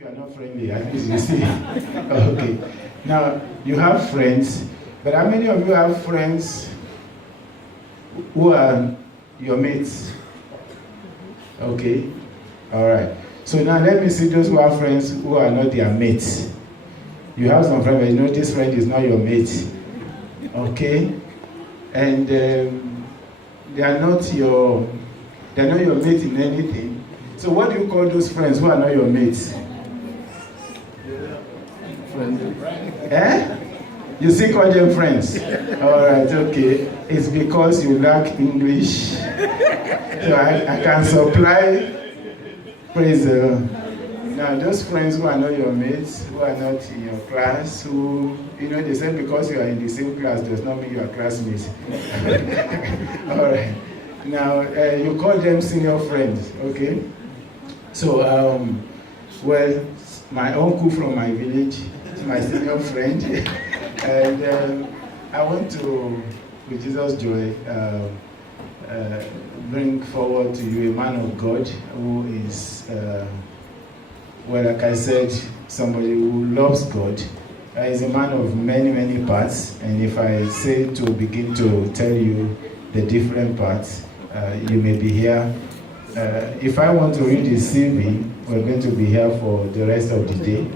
you are not friendly, at least you see. Okay. Now, you have friends, but how many of you have friends who are your mates? Okay. All right. So now let me see those who have friends who are not their mates. You have some friends, but you know this friend is not your mate. Okay? And they are not your mate in anything. So what do you call those friends who are not your mates? Friends. Eh? You still call them friends? All right, okay. It's because you lack English. So I can supply. Praise the Lord. Now, those friends who are not your mates, who are not in your class, who, they say because you are in the same class does not mean you are classmates. All right. Now, you call them senior friends, okay? So, well, my uncle from my village is my senior friend. And I want to, with Jesus' joy, bring forward to you a man of God who is, well, like I said, somebody who loves God. He's a man of many, many parts. And if I say to begin to tell you the different parts, you may be here. If I want to read his CV, we're going to be here for the rest of the day.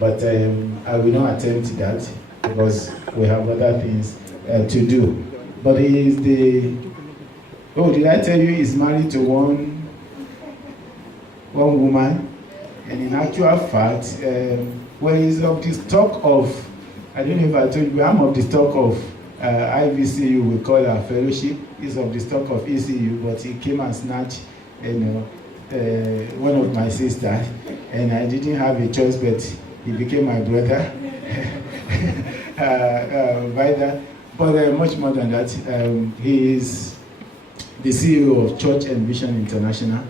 But I will not attempt that because we have other things to do. But he is the... Oh, did I tell you he's married to one woman? And in actual fact, well, he's of the stock of, I don't know if I told you, I'm of the stock of IVCU, we call our fellowship. He's of the stock of ECU, but he came and snatched, one of my sisters, and I didn't have a choice, but he became my brother. By that. But much more than that, he is the CEO of Church and Vision International.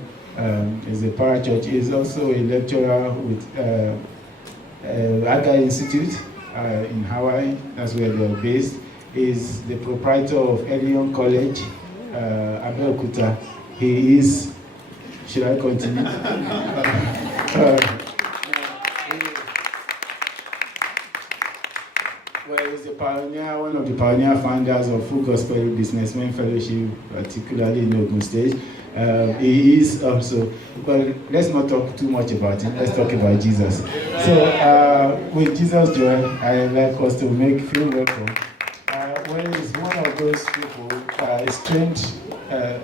He's a parachurch. He's also a lecturer with Aga Institute in Hawaii. That's where they're based. He's the proprietor of Elion College, Abiodun. He is, should I continue? Well, he's a pioneer, one of the pioneer founders of Full Gospel Businessmen Fellowship, particularly in Ogun State. He is also, but let's not talk too much about him. Let's talk about Jesus. So, with Jesus' joy, I'd like us to feel welcome. Well, he's one of those people, he's trained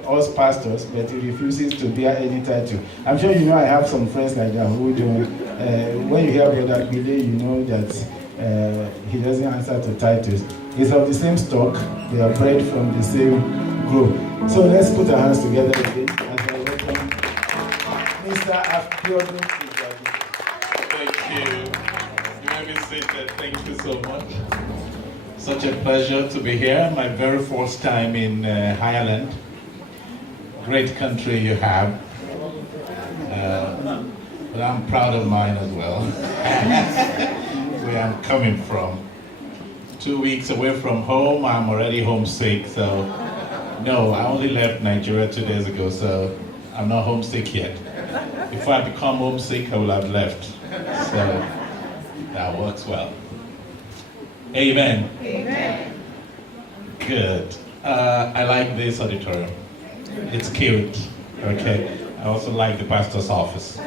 us pastors, but he refuses to bear any title. I'm sure you know I have some friends like that who don't. When you hear Brother Billy, you know that he doesn't answer to titles. He's of the same stock. They are bred from the same group. So let's put our hands together again as I welcome Mr. Abiodun Fijabi. Thank you. You may be seated. Thank you so much. Such a pleasure to be here. My very first time in Ireland. Great country you have. But I'm proud of mine as well. Where I'm coming from. 2 weeks away from home, I'm already homesick, so no, I only left Nigeria 2 days ago, so I'm not homesick yet. Before I become homesick, I will have left. So that works well. Amen. Amen. Good. I like this auditorium. It's cute. Okay. I also like the pastor's office.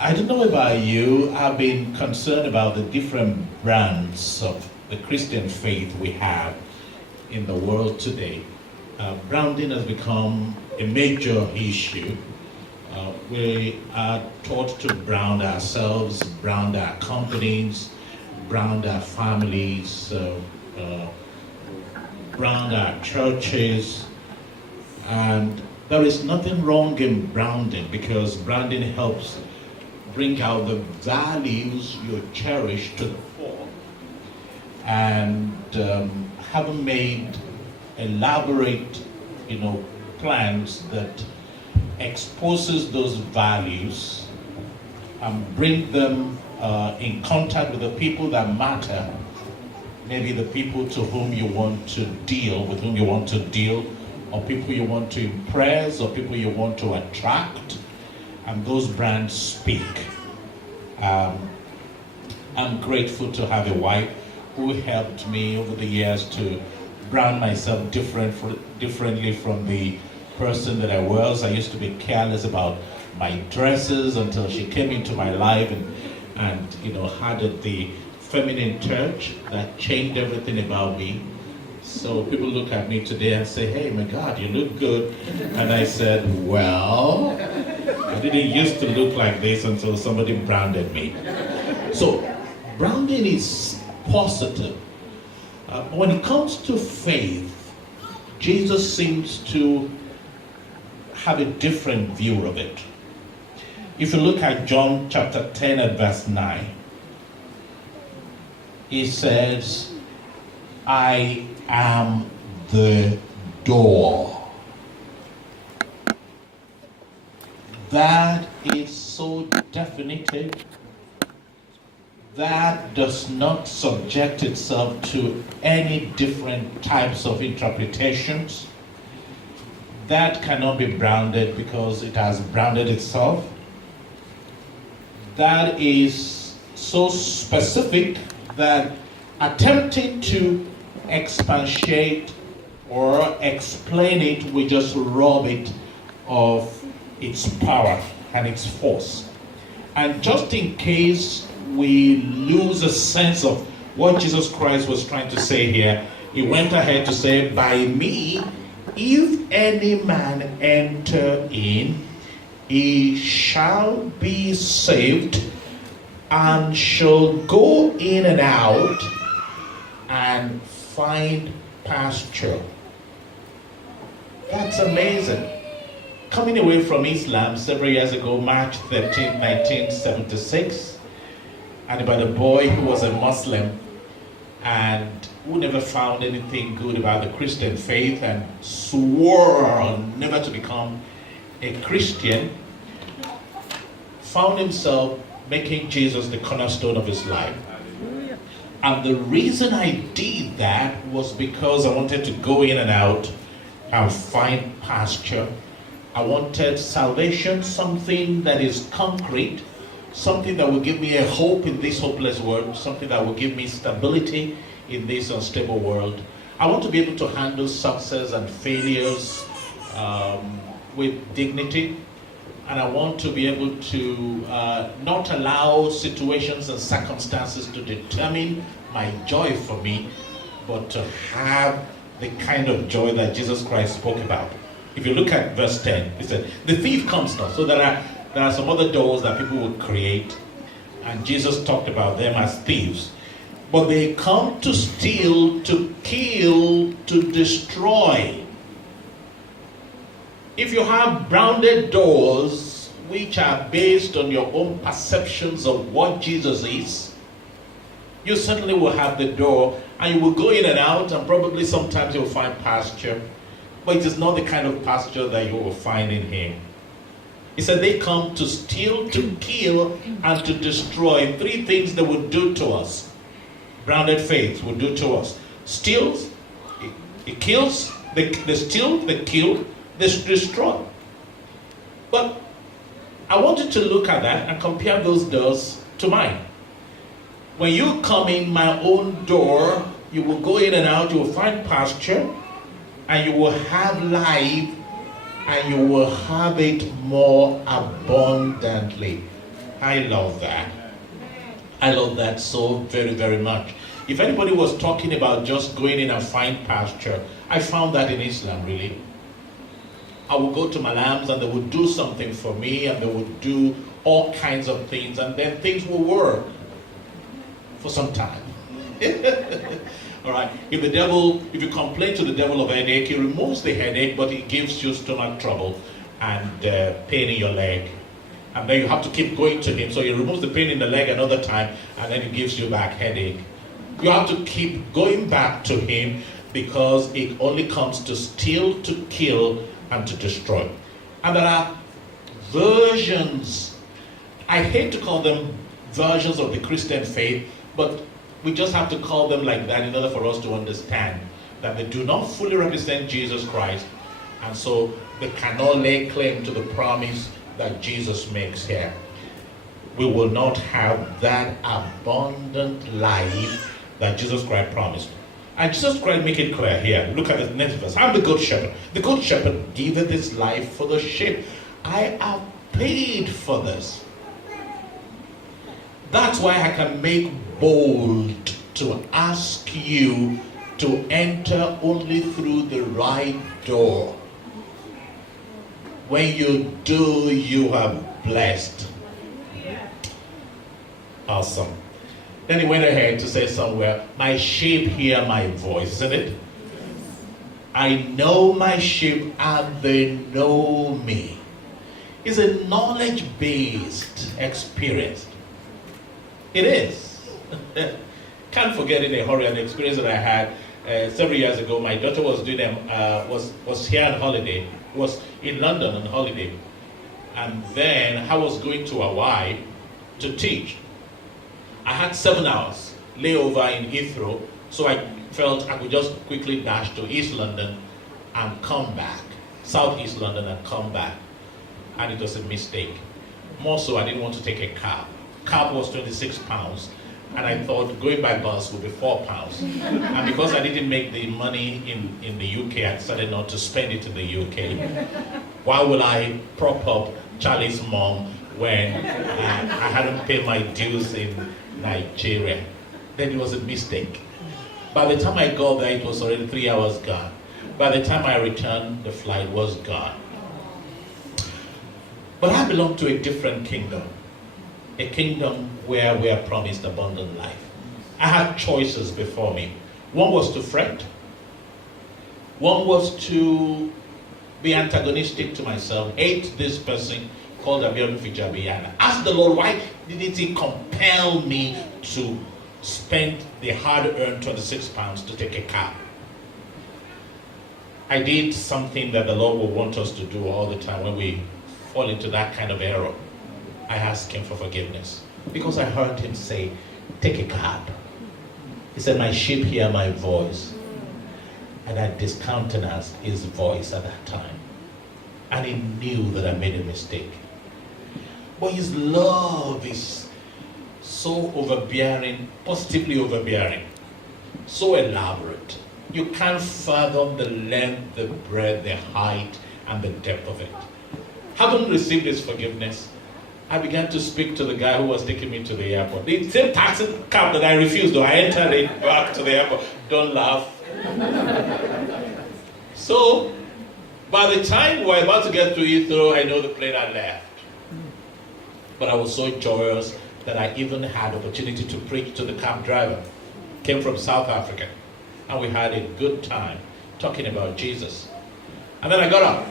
I don't know about you. I've been concerned about the different brands of the Christian faith we have in the world today. Branding has become a major issue. We are taught to brand ourselves, brand our companies, brand our families, brand our churches, and there is nothing wrong in branding because branding helps bring out the values you cherish to the fore. And having made elaborate, plans that exposes those values and bring them in contact with the people that matter, maybe the people to whom you want to deal, with whom you want to deal, or people you want to impress, or people you want to attract, and those brands speak. I'm grateful to have a wife who helped me over the years to brand myself differently from the person that I was. I used to be careless about my dresses until she came into my life and had the feminine touch that changed everything about me. So people look at me today and say, "Hey, my God, you look good." And I said, well, I didn't used to look like this until somebody branded me. So branding is positive. When it comes to faith, Jesus seems to have a different view of it. If you look at John chapter 10 and verse 9, he says, "I am the door." That is so definitive. That does not subject itself to any different types of interpretations. That cannot be branded because it has branded itself. That is so specific that attempting to expatiate or explain it will just rob it of its power and its force. And just in case we lose a sense of what Jesus Christ was trying to say here, he went ahead to say, "By me, if any man enter in, he shall be saved, and shall go in and out and find pasture." That's amazing. Coming away from Islam several years ago, March 13, 1976, and about a boy who was a Muslim and who never found anything good about the Christian faith and swore never to become a Christian, found himself making Jesus the cornerstone of his life. And the reason I did that was because I wanted to go in and out and find pasture. I wanted salvation, something that is concrete, something that will give me a hope in this hopeless world, something that will give me stability in this unstable world. I want to be able to handle success and failures with dignity. And I want to be able to not allow situations and circumstances to determine my joy for me, but to have the kind of joy that Jesus Christ spoke about. If you look at verse 10, he said, "The thief comes not." So there are some other doors that people will create, and Jesus talked about them as thieves. But they come to steal, to kill, to destroy. If you have branded doors which are based on your own perceptions of what Jesus is, you certainly will have the door, and you will go in and out, and probably sometimes you'll find pasture, but it is not the kind of pasture that you will find in him. He said they come to steal, to kill, and to destroy. Three things they will do to us. Branded faith will do to us. Steals, it kills, they steal, they kill, they destroy. But I wanted to look at that and compare those doors to mine. When you come in my own door, you will go in and out, you will find pasture, and you will have life, and you will have it more abundantly. I love that. I love that so very, very much. If anybody was talking about just going in and find pasture, I found that in Islam, really. I would go to my lambs and they would do something for me, and they would do all kinds of things, and then things will work for some time. All right. If you complain to the devil of headache, he removes the headache, but he gives you stomach trouble and pain in your leg. And then you have to keep going to him. So he removes the pain in the leg another time, and then he gives you back headache. You have to keep going back to him because it only comes to steal, to kill, and to destroy. And there are versions. I hate to call them versions of the Christian faith, but we just have to call them like that in order for us to understand that they do not fully represent Jesus Christ, And so they cannot lay claim to the promise that Jesus makes here. We will not have that abundant life that Jesus Christ promised. And Jesus Christ make it clear here. Look at the next verse. I'm the good shepherd. The good shepherd giveth his life for the sheep. I have paid for this. That's why I can make bold to ask you to enter only through the right door. When you do, you are blessed. Awesome. Then he went ahead to say somewhere, my sheep hear my voice, isn't it? I know my sheep and they know me. It's a knowledge-based experience. It is. Can't forget in a hurry an experience that I had several years ago. My daughter was doing was here on holiday, was in London on holiday, and then I was going to Hawaii to teach. I had 7 hours layover in Heathrow, so I felt I could just quickly dash to East London and come back, South East London and come back, and it was a mistake. More so, I didn't want to take a cab. Cab was £26, and I thought going by bus would be £4. And because I didn't make the money in the UK, I decided not to spend it in the UK. Why would I prop up Charlie's mom when I hadn't paid my dues in Nigeria? Then it was a mistake. By the time I got there, it was already 3 hours gone. By the time I returned, the flight was gone. But I belong to a different kingdom. A kingdom where we are promised abundant life. I had choices before me. One was to fret. One was to be antagonistic to myself, hate this person called Abiodun Fijabi, and ask the Lord, why didn't he compel me to spend the hard-earned £26 to take a cab? I did something that the Lord will want us to do all the time when we fall into that kind of error. I asked him for forgiveness because I heard him say, take a cab. He said, my sheep hear my voice. And I discountenanced his voice at that time. And he knew that I made a mistake. But his love is so overbearing, positively overbearing, so elaborate. You can't fathom the length, the breadth, the height, and the depth of it. Having received his forgiveness, I began to speak to the guy who was taking me to the airport. The same taxi cab that I refused, though I entered it back to the airport. Don't laugh. So, by the time we were about to get to Heathrow, I know the plane had left. But I was so joyous that I even had opportunity to preach to the cab driver. Came from South Africa. And we had a good time talking about Jesus. And then I got up,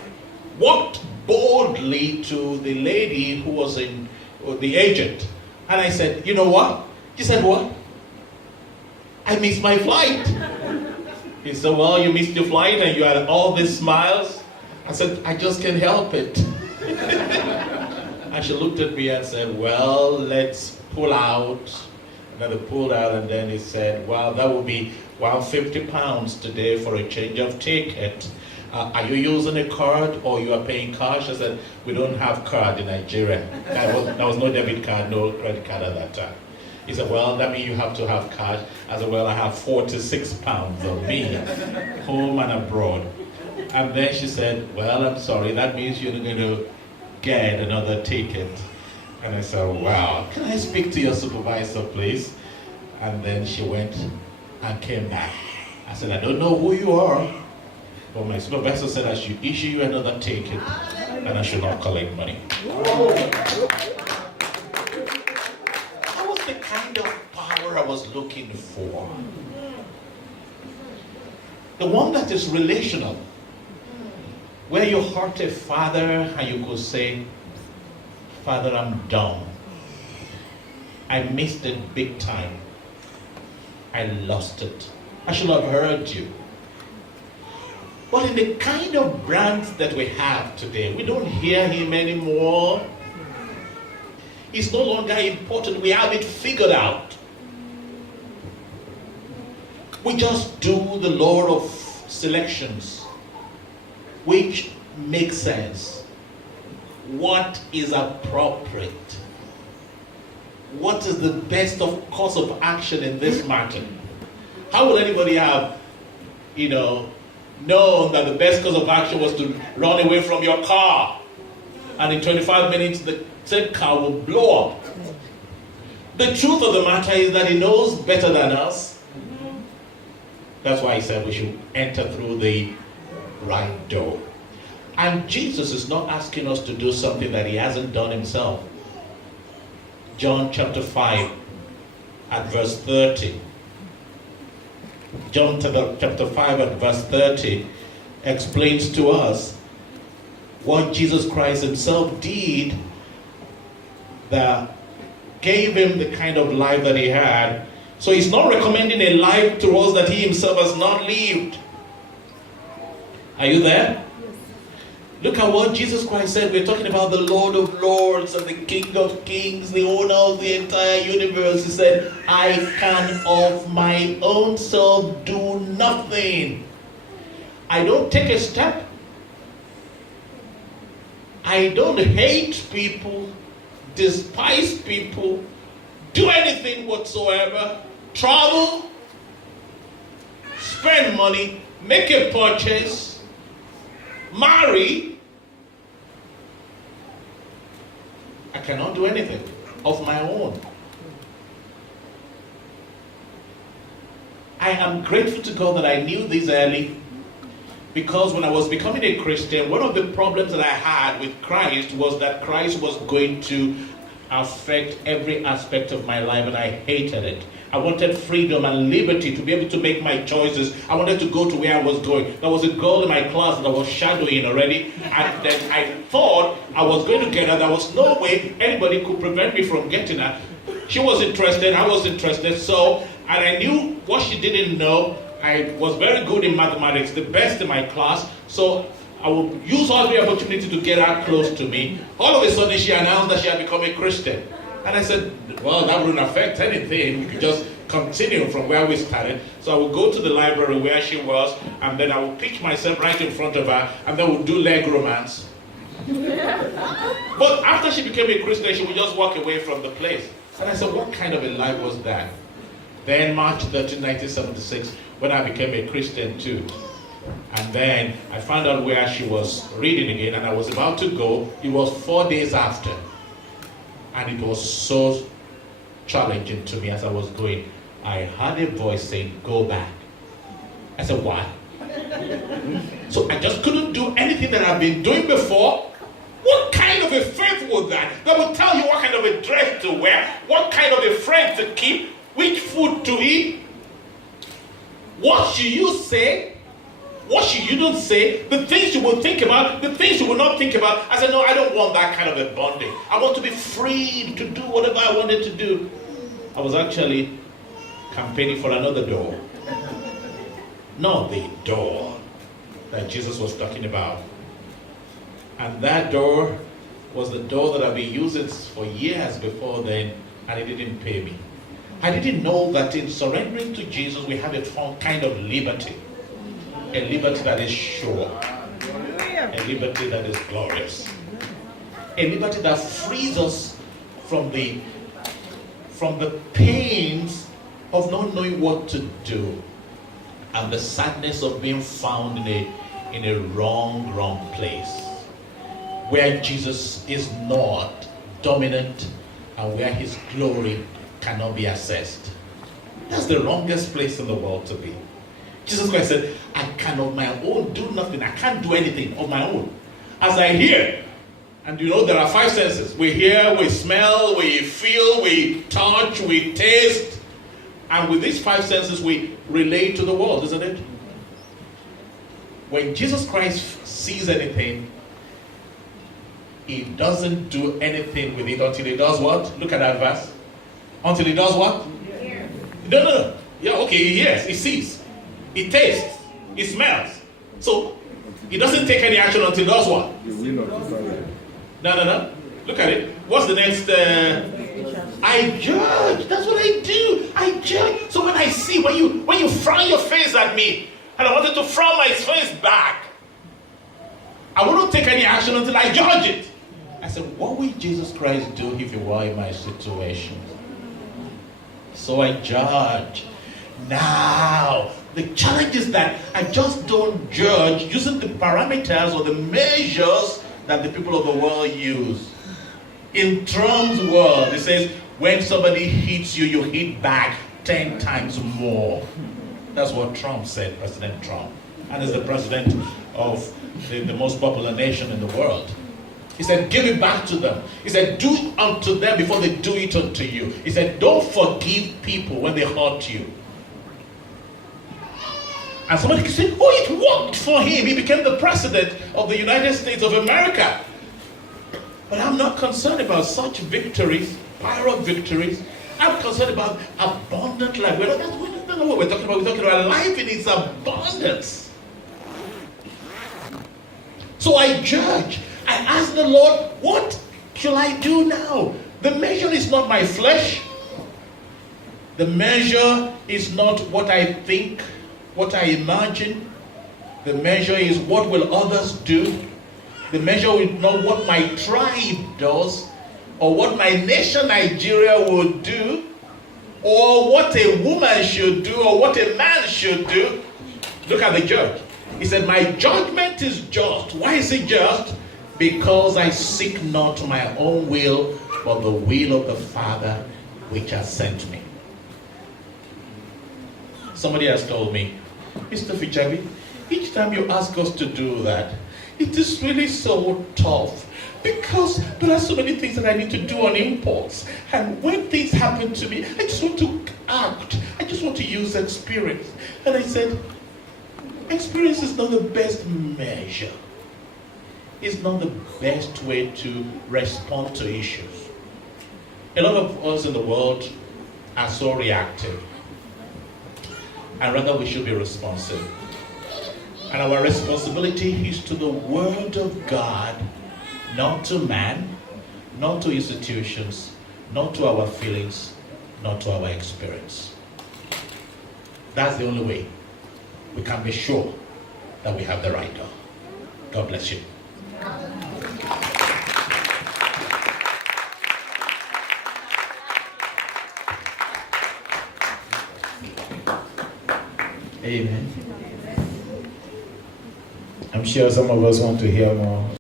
walked boldly to the lady who was the agent. And I said, you know what? She said, what? I missed my flight. He said, well, you missed your flight and you had all these smiles. I said, I just can't help it. And she looked at me and said, well, let's pull out. And then they pulled out, and then he said, well, that would be £50 today for a change of ticket. Are you using a card or you are paying cash? I said, we don't have card in Nigeria. There was no debit card, no credit card at that time. He said, well, that means you have to have cash. I said, well, I have £46 on me, home and abroad. And then she said, well, I'm sorry, that means you're going to get another ticket. And I said, wow, can I speak to your supervisor, please? And then she went and came back. I said, I don't know who you are, but my supervisor said I should issue you another ticket and I should not collect money. That was the kind of power I was looking for. The one that is relational, where you hurt a father and you could say, Father, I'm done. I missed it big time. I lost it. I should have heard you. But in the kind of brands that we have today, we don't hear him anymore. It's no longer important. We have it figured out. We just do the law of selections. which makes sense. What is appropriate? What is the best of course of action in this matter? How will anybody have, known that the best course of action was to run away from your car, and in 25 minutes the same car will blow up? The truth of the matter is that he knows better than us. That's why he said we should enter through the right door. And Jesus is not asking us to do something that he hasn't done himself. John chapter 5 at verse 30. John chapter 5 at verse 30 explains to us what Jesus Christ himself did that gave him the kind of life that he had. So he's not recommending a life to us that he himself has not lived. Are you there? Look at what Jesus Christ said. We're talking about the Lord of Lords and the King of Kings, the owner of the entire universe. He said, I can of my own self do nothing. I don't take a step. I don't hate people, despise people, do anything whatsoever, travel, spend money, make a purchase, marry. I cannot do anything of my own. I am grateful to God that I knew this early, because when I was becoming a Christian, one of the problems that I had with Christ was that Christ was going to affect every aspect of my life, and I hated it. I wanted freedom and liberty to be able to make my choices. I wanted to go to where I was going. There was a girl in my class that I was shadowing already, and then I thought I was going to get her. There was no way anybody could prevent me from getting her. She was interested, I was interested, and I knew what she didn't know. I was very good in mathematics, the best in my class, so I would use all the opportunity to get her close to me. All of a sudden, she announced that she had become a Christian. And I said, well, that wouldn't affect anything. We could just continue from where we started. So I would go to the library where she was, and then I would pitch myself right in front of her, and then we'd do leg romance. But after she became a Christian, she would just walk away from the place. And I said, what kind of a life was that? Then March 13, 1976, when I became a Christian too. And then I found out where she was reading again, and I was about to go. It was 4 days after. And it was so challenging to me as I was going. I heard a voice saying, go back. I said, why? So I just couldn't do anything that I've been doing before. What kind of a faith was that? That would tell you what kind of a dress to wear, what kind of a friend to keep, which food to eat. What should you say? What should you don't say? The things you will think about, the things you will not think about. I said, no, I don't want that kind of a bonding. I want to be free to do whatever I wanted to do. I was actually campaigning for another door. Not the door that Jesus was talking about. And that door was the door that I've been using for years before then, and it didn't pay me. I didn't know that in surrendering to Jesus, we have a kind of liberty. A liberty that is sure. A liberty that is glorious. A liberty that frees us from the pains of not knowing what to do, and the sadness of being found in a wrong place, where Jesus is not dominant and where his glory cannot be accessed. That's the wrongest place in the world to be. Jesus Christ said, I can of my own do nothing. I can't do anything of my own. As I hear, and there are 5 senses. We hear, we smell, we feel, we touch, we taste. And with these 5 senses, we relate to the world, isn't it? When Jesus Christ sees anything, he doesn't do anything with it until he does what? Look at that verse. Until he does what? Hear. No. Yeah, okay, he hears, he sees, he tastes, he smells. So, he doesn't take any action until he does what? No. Look at it. What's the next? I judge. That's what I do. I judge. So when I see, when you frown your face at me, and I wanted to frown my face back, I wouldn't take any action until I judge it. I said, what will Jesus Christ do if he were in my situation? So I judge. Now, the challenge is that I just don't judge using the parameters or the measures that the people of the world use. In Trump's world, it says, when somebody hits you, you hit back 10 times more. That's what Trump said, President Trump. And is the president of the most popular nation in the world. He said, give it back to them. He said, do unto them before they do it unto you. He said, don't forgive people when they hurt you. And somebody could say, oh, it worked for him. He became the president of the United States of America. But I'm not concerned about such victories, Pyrrhic victories. I'm concerned about abundant life. That's not what we're talking about. We're talking about life in its abundance. So I judge. I ask the Lord, what shall I do now? The measure is not my flesh. The measure is not what I think, what I imagine. The measure is what will others do. The measure is not what my tribe does, or what my nation Nigeria would do, or what a woman should do, or what a man should do. Look at the judge. He said, my judgment is just. Why is it just? Because I seek not my own will, but the will of the Father which has sent me. Somebody has told me, Mr. Fijabi, each time you ask us to do that, it is really so tough because there are so many things that I need to do on impulse. And when things happen to me, I just want to act. I just want to use experience. And I said, experience is not the best measure. It's not the best way to respond to issues. A lot of us in the world are so reactive. And rather we should be responsive. And our responsibility is to the Word of God, not to man, not to institutions, not to our feelings, not to our experience. That's the only way we can be sure that we have the right door. God bless you. Amen. I'm sure some of us want to hear more.